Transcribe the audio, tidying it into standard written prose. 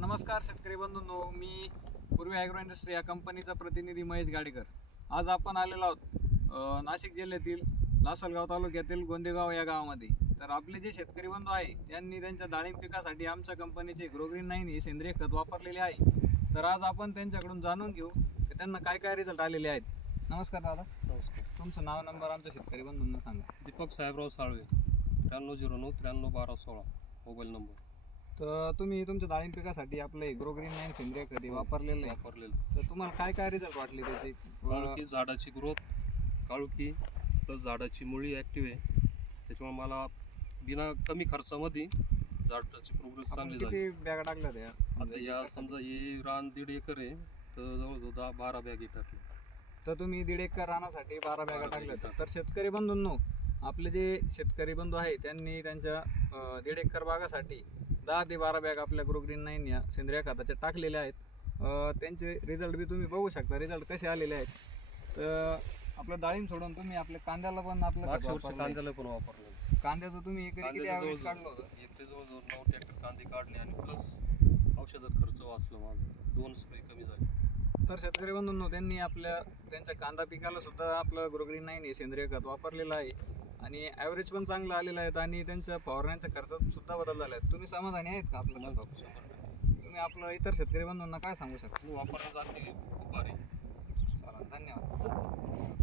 नमस्कार शेतकरी बंधूंनो, मी पूर्वी ॲग्रो इंडस्ट्री या कंपनीचा प्रतिनिधी महेश गाडेकर। आज आपण आलेलो आहोत नाशिक जिल्ह्यातील लासलगाव तालुक्यातील गोंदेगाव या गावामध्ये। तर आपले जे शेतकरी बंधू आहे त्यांनी त्यांच्या डाळिंब पिकासाठी आमच्या कंपनीचे ग्रोग्रीन 9 हे सेंद्रिय खत वापरलेले आहे। तर आज आपण त्यांच्याकडून जाणून घेऊ की त्यांना काय काय रिझल्ट आलेले आहेत। नमस्कार दादा। नमस्कार। तुमचं नाव नंबर आमच्या शेतकरी बंधूंना सांगा। Deepak Sahebrao Salve, 9309 931216 mobile number. तर तुम्ही तुमच्या डाळिंब पिकासाठी आपले ग्रोग्रीन 9 सेंद्रिय खत वापरलेलं आहे। तर तुम्हाला काय काय रिझल्ट वाटले त्याचे? काळुकी, झाडाची ग्रोथ, काळुकी प्लस झाडाची मुळी ॲक्टिव्ह आहे, त्याच्यामुळे मला बिना कमी खर्चामध्ये झाडाची प्रोग्रेस चांगली झाली। किती बॅग टाकल्या त्या? आता या समजा हे रान 1.5 एकर आहे, तर जवळजवळ 10-12 बॅग टाकले। तर तुम्ही 1.5 एकर रानासाठी 12 बॅगा टाकल्या। तर शेतकरी बंधूंनो, आपले जे शेतकरी बंधू आहे त्यांनी त्यांच्या 1.5 एकर बागासाठी 10 ते 12 बॅग आपल्या ग्रोग्रीन 9 या सेंद्रिय खताच्या टाकलेल्या आहेत। त्यांचे रिझल्ट बी तुम्ही बघू शकता, रिझल्ट कसे आलेले आहेत। तर आपलं डाळिंब सोडून तुम्ही आपल्या कांद्याला पण कांद्याला पण वापरलं। कांद्याचं तुम्ही एकरी किती ॲव्हरेज काढलं होतं? एकरी जवळजवळ 9 ट्रॅक्टर कांदे काढले आणि प्लस औषधात खर्च वाचला माझा, 2 स्प्रे कमी झाले। तर शेतकरी बंधूंनो, त्यांनी त्यांच्या कांदा पिकाला सुद्धा आपलं ग्रोग्रीन 9 हे सेंद्रिय खत वापरलेलं आहे आणि ॲव्हरेज पण चांगलं आलेलं आहे आणि त्यांच्या फवारण्याच्या खर्चात सुद्धा बदल झाला आहे। तुम्ही समाधानी आहेत का आपलं खत? तुम्ही आपलं इतर शेतकरी बंधूंना काय सांगू शकता? वापरण्यासाठी खूप भारी। चला, धन्यवाद।